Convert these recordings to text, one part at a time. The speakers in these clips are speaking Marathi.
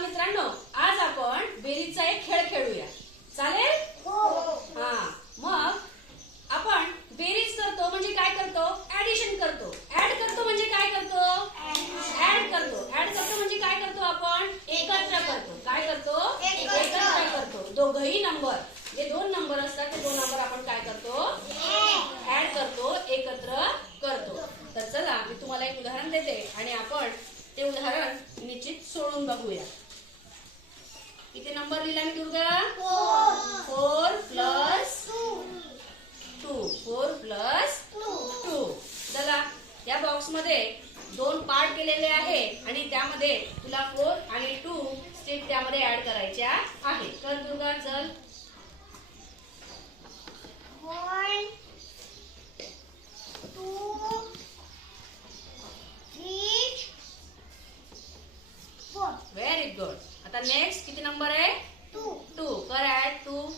मित्रांनो, आज आपण बेरीजचा एक खेळ खेळूया. चालेल? हा, मग आपण बेरीज करतो म्हणजे काय करतो? ऍडिशन करतो. ऍड करतो म्हणजे काय करतो? ऍड करतो. ऍड करतो म्हणजे काय करतो? आपण एकत्र करतो. काय करतो? एकत्र करतो. दोघही नंबर, जे दोन नंबर असतात ते दोन नंबर आपण काय करतो? ऍड करतो, एकत्र करतो. तर चला, मी तुम्हाला एक उदाहरण देते आणि आपण ते उदाहरण निश्चित सोडून बघूया. किती नंबर लिहिला मी दुर्गा? 4 प्लस 2. 4 प्लस 2. चला, या बॉक्स मध्ये दोन पार्ट केलेले आहे आणि त्यामध्ये तुला 4 आणि 2 स्टेप त्यामध्ये ऍड करायच्या आहे. कर दुर्गा, चल. 1 2 3 4. Very good. आता नेक्स्ट किती नंबर आहे? 2. कर ऍड 2.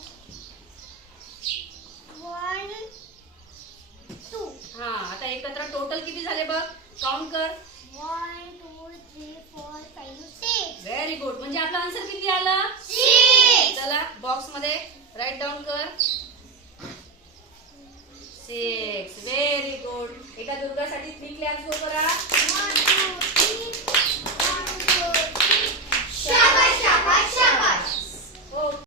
1 2. हा, आता एकत्र टोटल किती झाले बघ, काउंट कर. 1 2 3 4 5 6. Very good. म्हणजे आपला आन्सर किती आला? 6. चला, बॉक्स मध्ये राईट डाऊन कर. 6. Very good. एका दुर्गासाठी 3 क्लॅप्स गो करा.